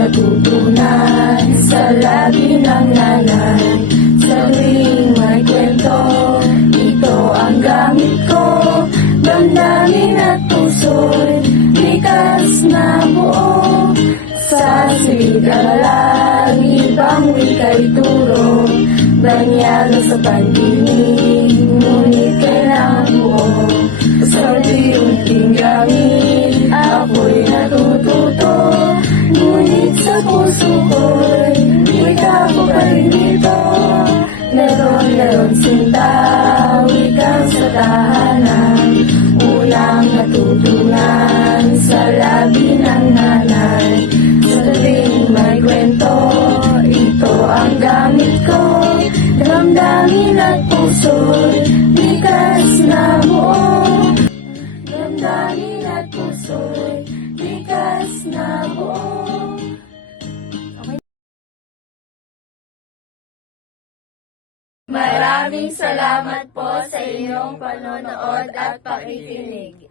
natutunan sa labi ng nanay Sa Sa sigalan, ibang wika'y turo Banyaga sa pandinig, ngunit kailangan buo Sa unting gamit, ako'y natututo Ngunit sa puso ko'y, wika ko pa rin dito Leron-leron sinta, wikang sa tahanan kwento, ito ang gamit ko. Damdamin at puso'y likas na buo Damdamin at puso'y likas na buo Maraming salamat po sa inyong panonood at pakikinig.